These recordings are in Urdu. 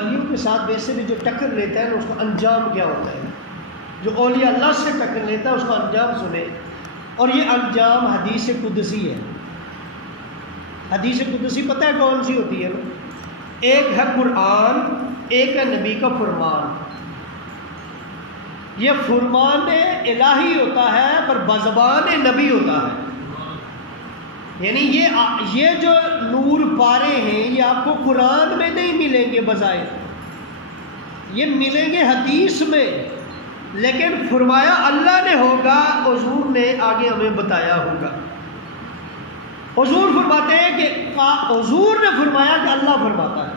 ولیوں کے ساتھ ویسے بھی جو ٹکر لیتا ہے نا اس کا انجام کیا ہوتا ہے. جو اولیاء اللہ سے ٹکر لیتا ہے اس کا انجام سنے. اور یہ انجام حدیث قدسی ہے. حدیث قدسی پتہ ہے کون سی ہوتی ہے نا؟ ایک ہے قرآن، ایک ہے نبی کا فرمان. یہ فرمان الہی ہوتا ہے پر بزبان نبی ہوتا ہے. یعنی یہ جو نور پارے ہیں یہ آپ کو قرآن میں نہیں ملیں گے بظاہر، یہ ملیں گے حدیث میں، لیکن فرمایا اللہ نے ہوگا، حضور نے آگے ہمیں بتایا ہوگا. حضور فرماتے ہیں کہ حضور نے فرمایا کہ اللہ فرماتا ہے،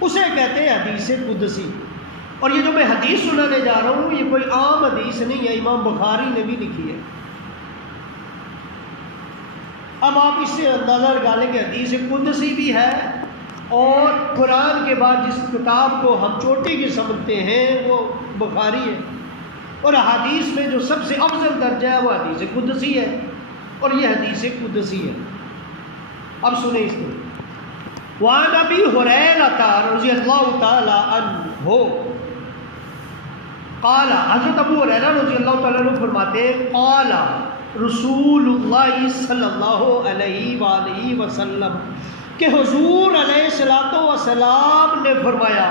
اسے کہتے ہیں حدیث قدسی. اور یہ جو میں حدیث سنانے جا رہا ہوں یہ کوئی عام حدیث نہیں ہے، امام بخاری نے بھی لکھی ہے. اب آپ اس سے اندازہ لگا لیں کہ حدیث قدسی بھی ہے، اور قرآن کے بعد جس کتاب کو ہم چوٹی کی سمجھتے ہیں وہ بخاری ہے، اور حدیث میں جو سب سے افضل درجہ ہے وہ حدیث قدسی ہے، اور یہ حدیث قدسی ہے. اب سنیں اس کو. وعن ابی ہریرہ رضی اللہ تعالی عنہ قال، حضرت ابو ہریرہ رضی اللہ تعالیٰ عنہ فرماتے ہیں قال رسول اللہ صلی اللہ علیہ وآلہ وسلم کہ حضور علیہ الصلوۃ والسلام نے فرمایا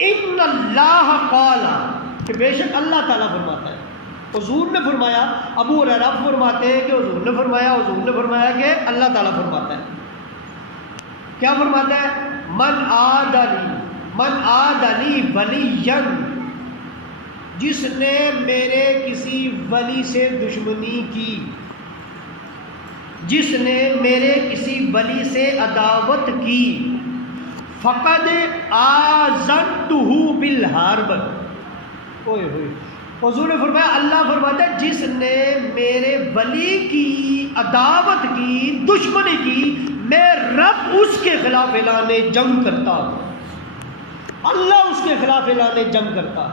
ان اللہ قال کہ بے شک اللہ تعالیٰ فرماتا ہے. حضور نے فرمایا، ابو ہریرہ فرماتے ہیں کہ حضور نے فرمایا کہ اللہ تعالیٰ فرماتا ہے. کیا فرماتا ہے؟ من عادلی ولیًا، جس نے میرے کسی ولی سے دشمنی کی، جس نے میرے کسی ولی سے عداوت کی، فقد آذنتہ بالحرب. اوئے ہوئے، حضور نے فرمایا اللہ فرماتا ہے جس نے میرے ولی کی عداوت کی، دشمنی کی، میں رب اس کے خلاف اعلان جنگ کرتا ہوں. اللہ اس کے خلاف اعلان جنگ کرتا ہے.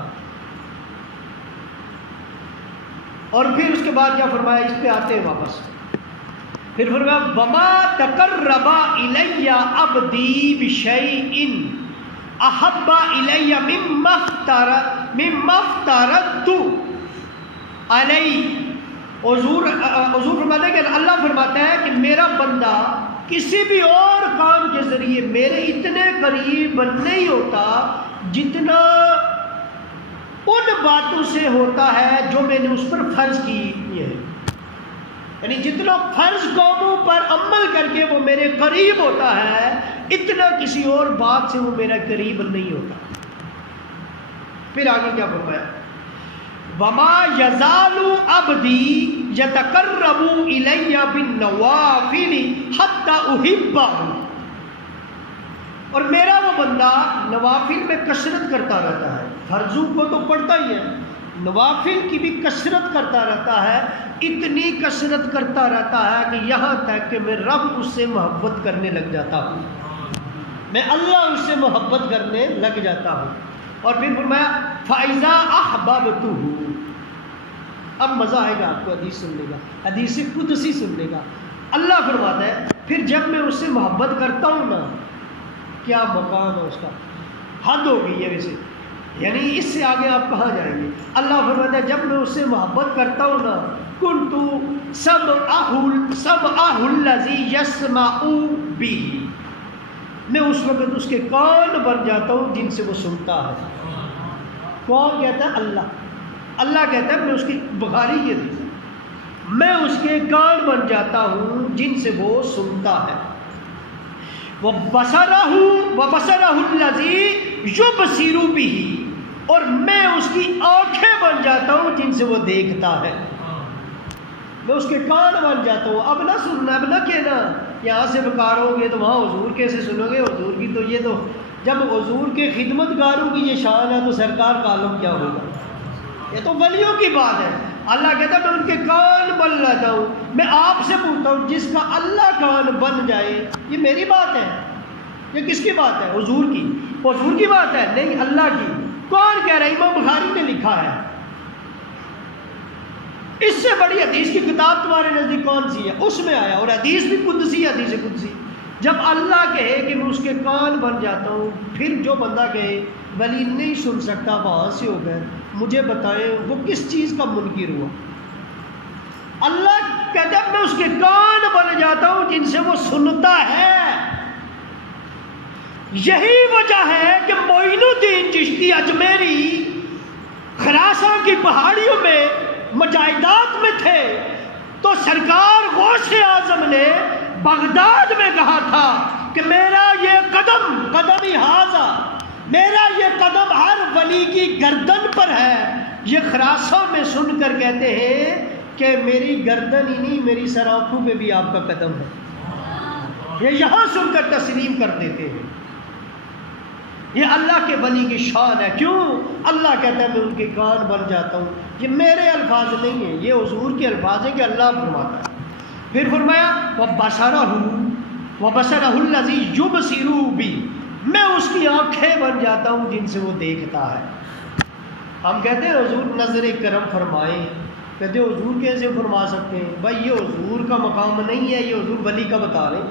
اور پھر اس کے بعد کیا فرمایا؟ اس پہ آتے ہیں واپس. پھر فرمایا وما تقرب الی عبدی بشیء احب الی مما افترضت علیہ. حضور فرماتے ہیں کہ اللہ فرماتا ہے کہ میرا بندہ کسی بھی اور کام کے ذریعے میرے اتنے قریب نہیں ہوتا جتنا ان باتوں سے ہوتا ہے جو میں نے اس پر فرض کی ہے. یعنی جتنا فرض قوموں پر عمل کر کے وہ میرے قریب ہوتا ہے اتنا کسی اور بات سے وہ میرا قریب نہیں ہوتا. پھر آگے کیا فرمایا؟ وما یزال عبدی یتقرب الی بالنوافل حتی احبہ. اور میرا وہ بندہ نوافل میں کثرت کرتا رہتا ہے، فرضوں کو تو پڑھتا ہی ہے، نوافل کی بھی کثرت کرتا رہتا ہے. اتنی کثرت کرتا رہتا ہے کہ یہاں تک کہ میں رب اس سے محبت کرنے لگ جاتا ہوں، میں اللہ اس سے محبت کرنے لگ جاتا ہوں. اور پھر فرمایا فَإِذَا أَحْبَبْتُهُ. اب مزہ آئے گا آپ کو حدیث سننے کا، حدیث قدسی سننے کا. اللہ فرماتا ہے پھر جب میں اس سے محبت کرتا ہوں نا، کیا مقام ہے اس کا، حد ہو گئی ہے ویسے، یعنی اس سے آگے آپ کہاں جائیں گے. اللہ فرماتا ہے جب میں اس سے محبت کرتا ہوں نا کنتُ سمعہ الذی یسمع بہ. میں اس وقت اس کے کان بن جاتا ہوں جن سے وہ سنتا ہے. کون کہتا ہے؟ اللہ کہتا ہے میں اس کی بخاری کی حدیث ہے، میں اس کے کان بن جاتا ہوں جن سے وہ سنتا ہے. وَبَصَرَهُ الَّذِي يُبْصِرُ بِهِ. اور میں اس کی آنکھیں بن جاتا ہوں جن سے وہ دیکھتا ہے. میں اس کے کان بن جاتا ہوں. اب نہ سننا، اب نہ کہنا یہاں سے بکارو گے تو وہاں حضور کیسے سنو گے، حضور کی تو یہ تو جب حضور کے خدمت گاروں کی یہ شان ہے تو سرکار کا عالم کیا ہوگا. یہ تو ولیوں کی بات ہے. اللہ کہتا ہے میں ان کے کان بن لیتا ہوں. میں آپ سے پوچھتا ہوں جس کا اللہ کان بن جائے، یہ میری بات ہے، یہ کس کی بات ہے؟ حضور کی. حضور کی بات ہے؟ نہیں، اللہ کی. کون کہہ رہا ہے؟ امام بخاری نے لکھا ہے. اس سے بڑی حدیث کی کتاب تمہارے نزدیک کون سی ہے؟ اس میں آیا. اور حدیث بھی قدسی، حدیث قدسی جب اللہ کہے کہ میں اس کے کان بن جاتا ہوں، پھر جو بندہ کہے ولی نہیں سن سکتا وہاں سے ہو گئے، مجھے بتائیں وہ کس چیز کا منکر ہوا؟ اللہ کہتا ہے میں اس کے کان بن جاتا ہوں جن سے وہ سنتا ہے۔ یہی وجہ ہے کہ معین الدین چشتی اجمیری خراسان کی پہاڑیوں میں مجاہدات میں تھے، تو سرکار غوث اعظم نے بغداد میں کہا تھا کہ میرا یہ قدم ہی ہاذا، میرا یہ قدم ہر ولی کی گردن پر ہے۔ یہ خراسان میں سن کر کہتے ہیں کہ میری گردن ہی نہیں، میری سر آنکھوں پہ بھی آپ کا قدم ہے۔ یہ یہاں سن کر تسلیم کر دیتے ہیں۔ یہ اللہ کے ولی کی شان ہے۔ کیوں؟ اللہ کہتا ہے میں ان کے کان بن جاتا ہوں۔ یہ میرے الفاظ نہیں ہیں، یہ حضور کے الفاظ ہیں کہ اللہ فرماتا ہے۔ پھر فرمایا وَبَصَرَهُ الَّذِي يُبْصِرُ بِهِ، میں اس کی آنکھیں بن جاتا ہوں جن سے وہ دیکھتا ہے۔ ہم کہتے ہیں حضور نظر کرم فرمائیں، کہتے ہیں حضور کیسے فرما سکتے ہیں؟ بھائی یہ حضور کا مقام نہیں ہے، یہ حضور ولی کا بتا رہے ہیں۔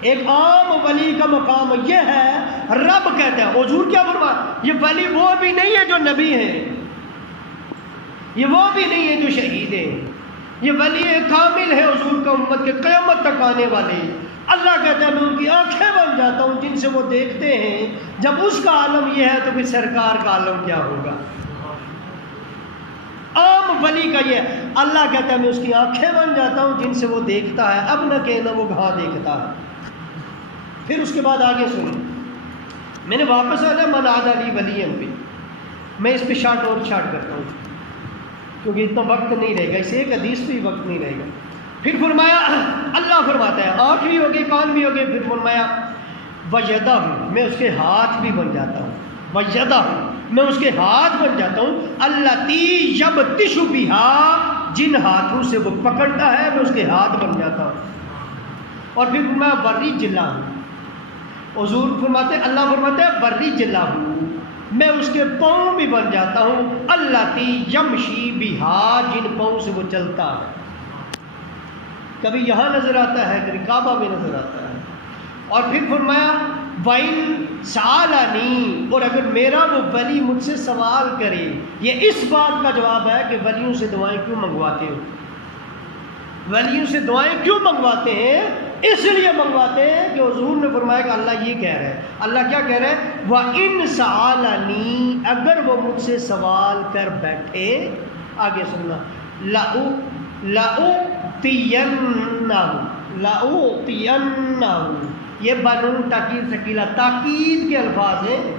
ایک عام ولی کا مقام یہ ہے، رب کہتا ہے حضور کیا فرما، یہ ولی وہ بھی نہیں ہے جو نبی ہیں، یہ وہ بھی نہیں ہے جو شہید ہیں، یہ ولی کامل ہے حضور کا امت کے قیامت تک آنے والے۔ اللہ کہتا ہے میں ان کی آنکھیں بن جاتا ہوں جن سے وہ دیکھتے ہیں۔ جب اس کا عالم یہ ہے تو پھر سرکار کا عالم کیا ہوگا؟ عام ولی کا یہ ہے، اللہ کہتا ہے میں اس کی آنکھیں بن جاتا ہوں جن سے وہ دیکھتا ہے۔ اب نہ کہنا وہ کہاں دیکھتا ہے۔ پھر اس کے بعد آگے سنیں، میں نے واپس آنا من عاد لی ولی پہ، میں اس پہ شارٹ کرتا ہوں کیونکہ اتنا وقت نہیں رہے گا، اس ایک حدیث پہ ہی وقت نہیں رہے گا۔ پھر فرمایا اللہ فرماتا ہے آنکھ بھی ہوگی کان بھی ہوگی، پھر فرمایا وَيَدَهُ، میں اس کے ہاتھ بھی بن جاتا ہوں، وَيَدَهُ، میں اس کے ہاتھ بن جاتا ہوں، الَّتِي يَبْطِشُ بِهَا، جن ہاتھوں سے وہ پکڑتا ہے میں اس کے ہاتھ بن جاتا ہوں۔ اور پھر فرمایا وَرِجْلَهُ، حضور فرماتے اللہ فرماتے ہیں وَرِجْلَهُ، میں اس کے پاؤں بھی بن جاتا ہوں، الَّتِي يَمْشِي بِهَا، جن پاؤں سے وہ چلتا ہے۔ کبھی یہاں نظر آتا ہے، کبھی کعبہ میں نظر آتا ہے۔ اور پھر فرمایا وَإِن سَأَلَنِي، اور اگر میرا وہ ولی مجھ سے سوال کرے، یہ اس بات کا جواب ہے کہ ولیوں سے دعائیں کیوں منگواتے ہو؟ ولیوں سے دعائیں کیوں منگواتے ہیں؟ اس لیے منگواتے ہیں کہ حضور نے فرمایا کہ اللہ یہ کہہ رہا ہے۔ اللہ کیا کہہ رہا ہے؟ وَإِن سَأَلَنِي، اگر وہ مجھ سے سوال کر بیٹھے، آگے سننا، لَأُعْطِيَنَّهُ، یہ بنون تاکید ثقیلہ، تاکید کے الفاظ ہیں۔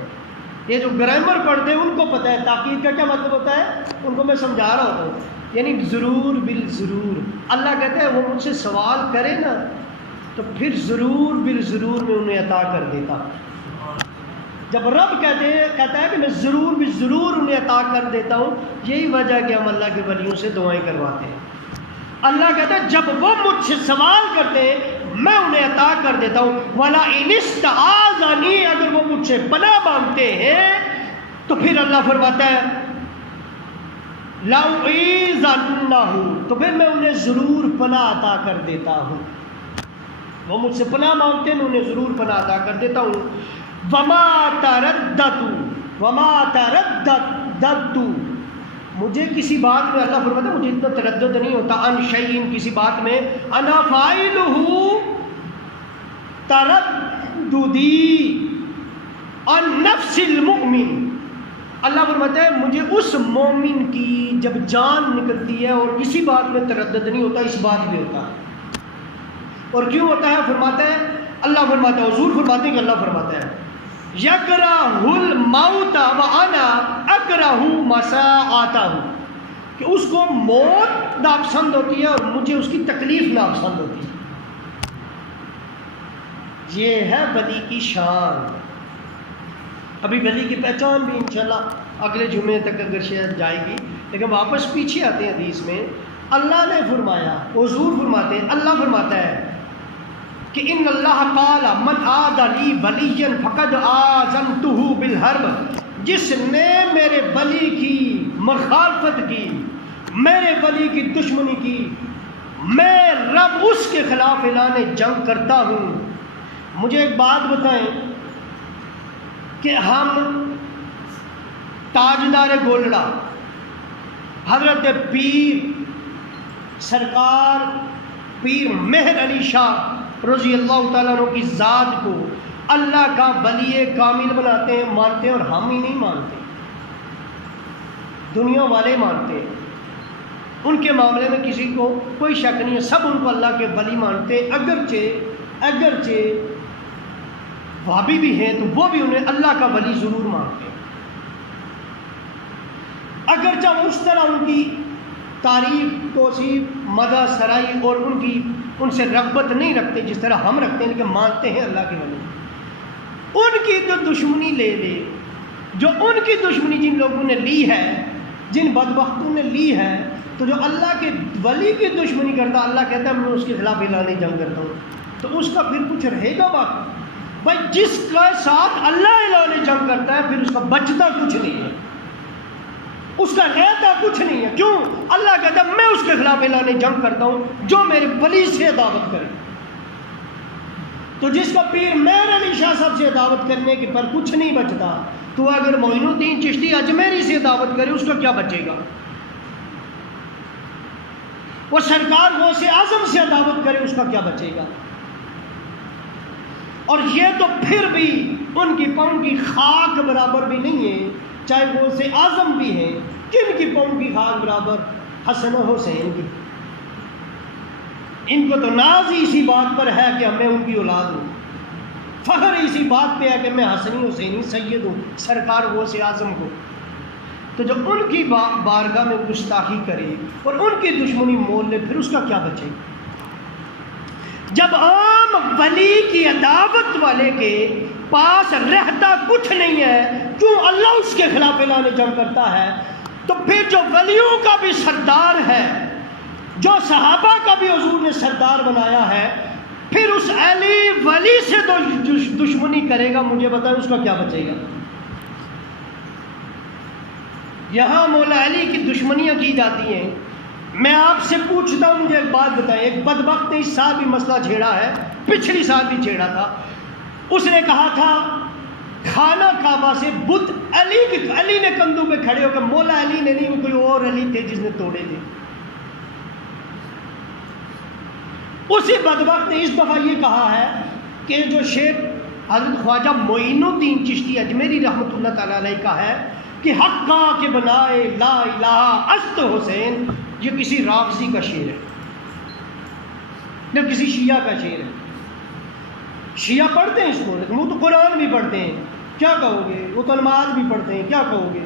یہ جو گرامر پڑھتے ہیں ان کو پتہ ہے تاکید کا کیا مطلب ہوتا ہے، ان کو میں سمجھا رہا ہوتا ہوں، یعنی ضرور بالضرور۔ اللہ کہتا ہے وہ مجھ سے سوال کرے نا تو پھر ضرور بالضرور میں انہیں عطا کر دیتا۔ جب رب کہتا ہے کہ میں ضرور بالضرور انہیں عطا کر دیتا ہوں، یہی وجہ ہے کہ ہم اللہ کے ولیوں سے دعائیں کرواتے ہیں۔ اللہ کہتا ہے جب وہ مجھ سے سوال کرتے ہیں میں انہیں عطا کر دیتا ہوں۔ وَلَئِنِ اسْتَعَاذَنِي، اگر وہ مجھ سے پناہ مانگتے ہیں تو پھر اللہ فرماتا ہے لَأُعِيذَنَّهُ، تو پھر میں انہیں ضرور پناہ عطا کر دیتا ہوں۔ وہ مجھ سے پناہ مانگتے ہیں میں انہیں ضرور پناہ عطا کر دیتا ہوں۔ وَمَا تَرَدَّدْتُ، مجھے کسی بات میں، اللہ فرماتا ہے مجھے اتنا تردد نہیں ہوتا، ان شیئن، کسی بات میں، انا فاعلہ ترددی ان نفس المؤمن، اللہ فرماتا ہے مجھے اس مومن کی جب جان نکلتی ہے اور کسی بات میں تردد نہیں ہوتا، اس بات میں ہوتا ہے۔ اور کیوں ہوتا ہے؟ فرماتا ہے اللہ فرماتا ہے، حضور فرماتے ہیں کہ اللہ فرماتا ہے یکرہ الموت وانا اکرہ مساءتہ، کہ اس کو موت ناپسند ہوتی ہے اور مجھے اس کی تکلیف ناپسند ہوتی ہے۔ یہ ہے ولی کی شان۔ ابھی ولی کی پہچان بھی انشاءاللہ اگلے جمعے تک اگر شاید جائے گی، لیکن واپس پیچھے آتے ہیں حدیث میں، اللہ نے فرمایا، حضور فرماتے ہیں، اللہ فرماتا ہے کہ ان اللہ قال من عاد لی ولیا فقد آذنتہ بالحرب، جس نے میرے ولی کی مخالفت کی، میرے ولی کی دشمنی کی، میں رب اس کے خلاف اعلان جنگ کرتا ہوں۔ مجھے ایک بات بتائیں کہ ہم تاجدار گولڑا حضرت پیر سرکار پیر مہر علی شاہ رضی اللہ تعالیٰ عنہ کی ذات کو اللہ کا ولی کامل بناتے ہیں، مانتے ہیں، اور ہم ہی نہیں مانتے، دنیا والے مانتے ہیں۔ ان کے معاملے میں کسی کو کوئی شک نہیں ہے، سب ان کو اللہ کے ولی مانتے ہیں، اگرچہ وہابی بھی ہیں تو وہ بھی انہیں اللہ کا ولی ضرور مانتے ہیں، اگرچہ اس طرح ان کی تعریف توصیف مدح سرائی اور ان سے رغبت نہیں رکھتے جس طرح ہم رکھتے ہیں، لیکن مانتے ہیں اللہ کے ولی۔ ان کی جو دشمنی لے جو ان کی دشمنی جن لوگوں نے لی ہے، جن بدبختوں نے لی ہے، تو جو اللہ کے ولی کی دشمنی کرتا، اللہ کہتا ہے میں اس کے خلاف اعلان جنگ کرتا ہوں، تو اس کا پھر کچھ رہے گا باقی؟ بھائی جس کے ساتھ اللہ اعلان جنگ کرتا ہے پھر اس کا بچتا کچھ نہیں ہے، اس کا رہتا کچھ نہیں ہے۔ کیوں؟ اللہ کہتا ہے میں اس کے خلاف اعلان جنگ کرتا ہوں جو میرے ولی سے دعوت کرے۔ تو جس کا پیر مہر علی شاہ صاحب سے دعوت کرنے کے پر کچھ نہیں بچتا، تو اگر معین الدین چشتی اجمیری سے دعوت کرے اس کا کیا بچے گا؟ وہ سرکار غوث اعظم سے دعوت کرے اس کا کیا بچے گا؟ اور یہ تو پھر بھی ان کی پاؤں کی خاک برابر بھی نہیں ہے، چاہے غوث اعظم بھی ہیں، کن کی پاؤں کی خاک برابر؟ حسن و حسین کی۔ ان کو تو ناز ہی اسی بات پر ہے کہ میں ان کی اولاد ہوں، فخر اسی بات پہ ہے کہ میں حسنی حسینی سید ہوں سرکار غوث اعظم کو۔ تو جب ان کی بارگاہ میں گستاخی کرے اور ان کی دشمنی مول لے پھر اس کا کیا بچے؟ جب عام ولی کی عداوت والے کے پاس رہتا کچھ نہیں ہے، کیوں اللہ اس کے خلاف اعلان جنگ کرتا ہے؟ تو پھر جو ولیوں کا بھی سردار ہے، جو صحابہ کا بھی حضور نے سردار بنایا ہے، پھر اس علی ولی سے تو دشمنی کرے گا، مجھے بتائیں اس کا کیا بچے گا؟ یہاں مولا علی کی دشمنیاں کی جاتی ہیں۔ میں آپ سے پوچھتا ہوں، مجھے ایک بات بتائیں، ایک بدبخت نے اس سال بھی مسئلہ چھیڑا ہے، پچھلی سال بھی چھیڑا تھا، اس نے کہا تھا خانہ کعبہ سے بت علی نے کندھوں پہ کھڑے ہو کر، مولا علی نے نہیں، وہ کوئی اور علی تھے جس نے توڑے تھے۔ اسی بدبخت نے اس دفعہ یہ کہا ہے کہ جو شیخ حضرت خواجہ معین الدین چشتی اجمیری رحمۃ اللہ تعالیٰ علیہ کا ہے کہ حق کا کے بنائے لا الہ است حسین، یہ کسی رافضی کا شعر ہے، یا کسی شیعہ کا شعر ہے۔ شیعہ پڑھتے ہیں اس کو، لیکن وہ تو قرآن بھی پڑھتے ہیں، کیا کہو گے؟ وہ تو نماز بھی پڑھتے ہیں، کیا کہو گے؟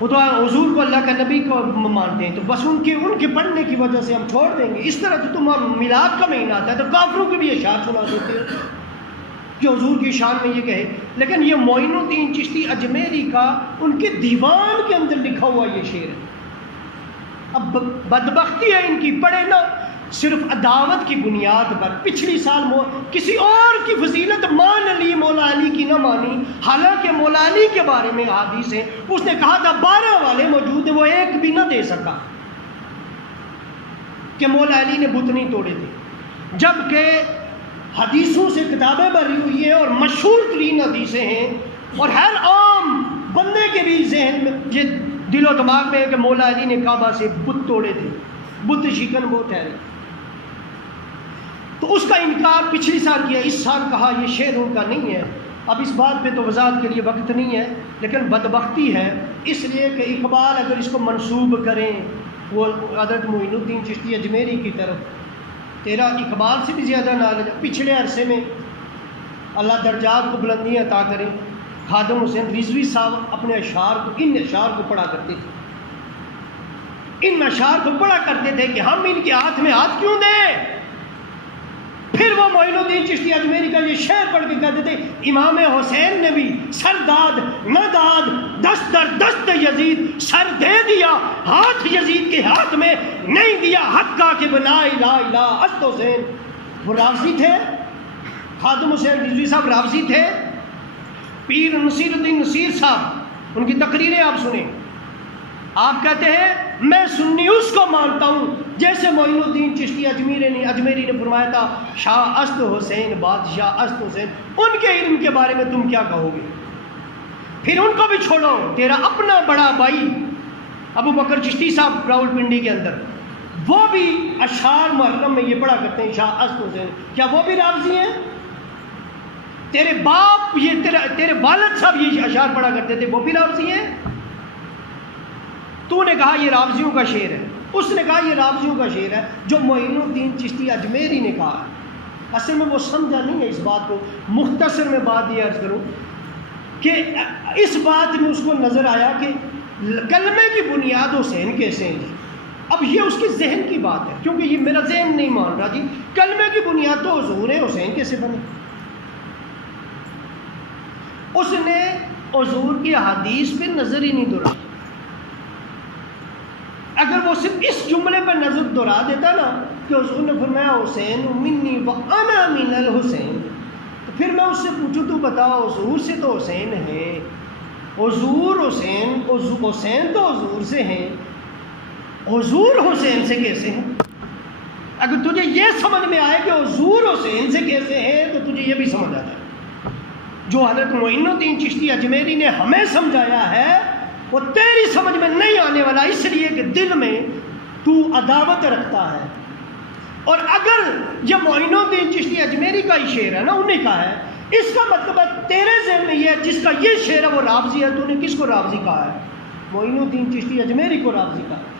وہ تو حضور کو اللہ کا نبی کو مانتے ہیں، تو بس ان کے پڑھنے کی وجہ سے ہم چھوڑ دیں گے؟ اس طرح تو تم میلاد کا مہینہ آتا ہے تو کافروں کی بھی اشعار سنا دیتے ہو کہ حضور کی شان میں یہ کہے، لیکن یہ معین الدین چشتی اجمیری کا ان کے دیوان کے اندر لکھا ہوا یہ شعر ہے۔ اب بدبختی ہے ان کی، پڑھے نا صرف عداوت کی بنیاد پر۔ پچھلی سال کسی اور کی فضیلت مان لی، مولا علی کی نہ مانی، حالانکہ مولا علی کے بارے میں حدیث ہے، اس نے کہا تھا 12 والے موجود ہیں، وہ ایک بھی نہ دے سکا کہ مولا علی نے بت نہیں توڑے تھے، جبکہ حدیثوں سے کتابیں بھری ہوئی ہیں اور مشہور ترین حدیثیں ہیں، اور ہر عام بندے کے بھی ذہن میں یہ دل و دماغ میں ہے کہ مولا علی نے کعبہ سے بت توڑے تھے، بت شکن وہ ٹھہرے۔ تو اس کا انکار پچھلی سال کیا، اس سال کہا یہ شعر ان کا نہیں ہے۔ اب اس بات پہ تو وضاحت کے لیے وقت نہیں ہے، لیکن بدبختی ہے اس لیے کہ اقبال اگر اس کو منسوب کریں وہ حضرت معین الدین چشتی اجمیری کی طرف، تیرا اقبال سے بھی زیادہ نالج۔ پچھلے عرصے میں اللہ درجات کو بلندیاں عطا کریں، خادم حسین رضوی صاحب اپنے ان اشعار کو پڑھا کرتے تھے، ان اشعار کو پڑھا کرتے تھے کہ ہم ان کے ہاتھ میں ہاتھ کیوں دیں؟ پھر وہ معین الدین چشتی اجمیری کا یہ شعر پڑھ کے کہتے تھے امام حسین نے بھی سر داد نہ داد، دست در دست یزید، سر دے دیا ہاتھ یزید کے ہاتھ میں نہیں دیا، حق کا کہ بنائے لا الہ است حسین۔ وہ رافضی تھے، خادم حسین رضوی صاحب رافضی تھے۔ پیر نصیر الدین نصیر صاحب، ان کی تقریریں آپ سنیں، آپ کہتے ہیں میں سنی اس کو مانتا ہوں جیسے معین الدین چشتی اجمیری نے فرمایا تھا شاہ است حسین بادشاہ است حسین، ان کے علم کے بارے میں تم کیا کہو گے؟ پھر ان کو بھی چھوڑو، تیرا اپنا بڑا بھائی ابو بکر چشتی صاحب راول پنڈی کے اندر، وہ بھی اشعار محرم میں یہ پڑھا کرتے ہیں شاہ است حسین، کیا وہ بھی رافضی ہیں؟ تیرے باپ یہ تیرے والد صاحب یہ اشعار پڑھا کرتے تھے، وہ بھی رافضی ہیں؟ تو نے کہا یہ رافضیوں کا شعر ہے، اس نے کہا یہ رافضیوں کا شعر ہے جو معین الدین چشتی اجمیری نے کہا ہے۔ اصل میں وہ سمجھا نہیں ہے اس بات کو۔ مختصر میں بات یہ عرض کروں کہ اس بات میں اس کو نظر آیا کہ کلمے کی بنیاد حسین کیسے ہیں جی؟ اب یہ اس کی ذہن کی بات ہے، کیونکہ یہ میرا ذہن نہیں مان رہا جی کلمے کی بنیاد تو حضور ہے، حسین کیسے بنے؟ اس نے حضور کی حدیث پہ نظر ہی نہیں دوڑائی۔ اگر وہ صرف اس جملے پہ نظر دوڑا دیتا نا کہ حضور نے فرمایا حسین منی و انا من الحسین، تو پھر میں اس سے پوچھوں تو بتاؤ حضور سے تو حسین ہے، حضور حسین تو حضور سے ہیں، حضور حسین سے کیسے ہیں؟ اگر تجھے یہ سمجھ میں آئے کہ حضور حسین سے کیسے ہیں تو تجھے یہ بھی سمجھ آ جائے۔ جو حضرت معین الدین چشتی اجمیری نے ہمیں سمجھایا ہے وہ تیری سمجھ میں نہیں آنے والا، اس لیے کہ دل میں تو عداوت رکھتا ہے۔ اور اگر یہ معین الدین چشتی اجمیری کا ہی شعر ہے نا، انہیں کا ہے، اس کا مطلب ہے تیرے ذہن میں یہ ہے جس کا یہ شعر ہے وہ رافضی ہے، تو نے کس کو رافضی کہا ہے؟ معین الدین چشتی اجمیری کو رافضی کہا ہے۔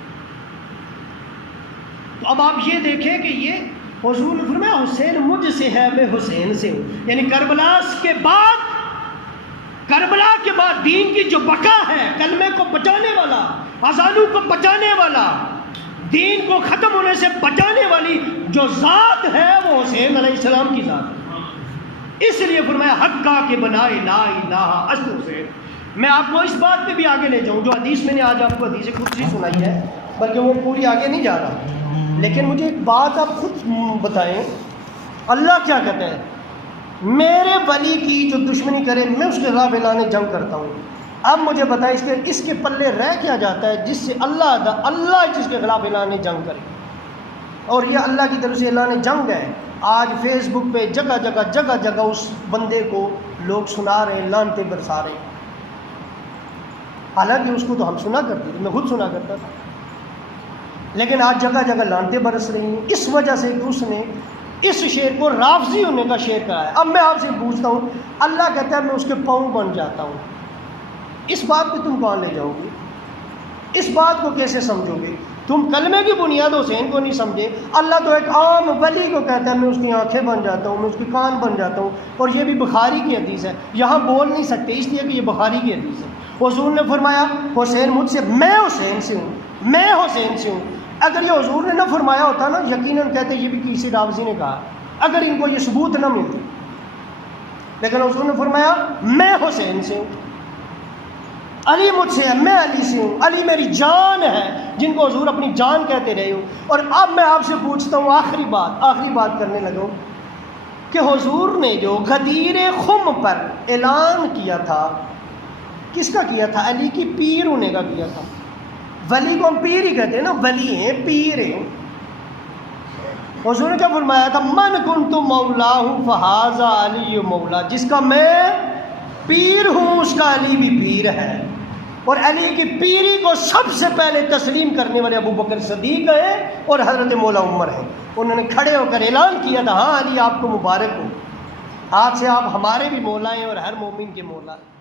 تو اب آپ یہ دیکھیں کہ یہ حضور نے فرمایا حسین مجھ سے ہے، میں حسین سے ہوں، یعنی کربلا کے بعد دین کی جو بقا ہے، کلمے کو بچانے والا، اذانوں کو بچانے والا، دین کو ختم ہونے سے بچانے والی جو ذات ہے وہ حسین علیہ السلام کی ذات ہے۔ اس لیے فرمایا حقا کے بنائے لا الہ الا حسین۔ میں آپ کو اس بات پہ بھی آگے لے جاؤں، جو حدیث میں نے آج آپ کو حدیث قدسی سنائی ہے، بلکہ وہ پوری آگے نہیں جا رہا، لیکن مجھے ایک بات آپ خود بتائیں، اللہ کیا کہتے ہیں؟ میرے ولی کی جو دشمنی کرے میں اس کے خلاف اعلان جنگ کرتا ہوں۔ اب مجھے بتائیں اس کے پلے رہ کیا جاتا ہے جس سے اللہ جس کے خلاف اعلان جنگ کرے؟ اور یہ اللہ کی طرف سے اعلان جنگ ہے۔ آج فیس بک پہ جگہ جگہ اس بندے کو لوگ سنا رہے ہیں، لانتے برسا رہے ہیں، حالانکہ اس کو تو ہم سنا کرتے تھے، میں خود سنا کرتا تھا، لیکن آج جگہ لانتے برس رہی ہیں اس وجہ سے کہ اس نے اس شعر کو رافضی ہونے کا شعر کرایا۔ اب میں آپ سے پوچھتا ہوں، اللہ کہتا ہے میں اس کے پاؤں بن جاتا ہوں، اس بات پہ تم کہاں لے جاؤ گے؟ اس بات کو کیسے سمجھو گے؟ تم کلمے کی بنیاد حسین کو نہیں سمجھے۔ اللہ تو ایک عام ولی کو کہتا ہے میں اس کی آنکھیں بن جاتا ہوں، میں اس کے کان بن جاتا ہوں، اور یہ بھی بخاری کی حدیث ہے، یہاں بول نہیں سکتے اس لیے کہ یہ بخاری کی حدیث ہے۔ حضور نے فرمایا حسین مجھ سے، میں حسین سے ہوں، میں حسین سے ہوں۔ اگر یہ حضور نے نہ فرمایا ہوتا نا، یقیناً کہتے یہ بھی کسی رافضی نے کہا، اگر ان کو یہ ثبوت نہ ملتی، لیکن حضور نے فرمایا میں حسین سے ہوں، علی مجھ سے ہے، میں علی سے ہوں، علی میری جان ہے، جن کو حضور اپنی جان کہتے رہے ہو۔ اور اب میں آپ سے پوچھتا ہوں آخری بات کرنے لگا ہوں کہ حضور نے جو غدیر خم پر اعلان کیا تھا، کس کا کیا تھا؟ علی کی پیر ہونے کا کیا تھا۔ ولی کو ہم پیر ہی کہتے ہیں نا، ولی ہیں، پیر ہیں۔ حضور نے کیا فرمایا تھا؟ من کنت مولاہ فہذا علی مولا، جس کا میں پیر ہوں اس کا علی بھی پیر ہے۔ اور علی کی پیری کو سب سے پہلے تسلیم کرنے والے ابو بکر صدیق ہیں اور حضرت مولا عمر ہیں۔ انہوں نے کھڑے ہو کر اعلان کیا تھا ہاں علی آپ کو مبارک ہو، آج سے آپ ہمارے بھی مولا ہیں اور ہر مومن کے مولا ہیں۔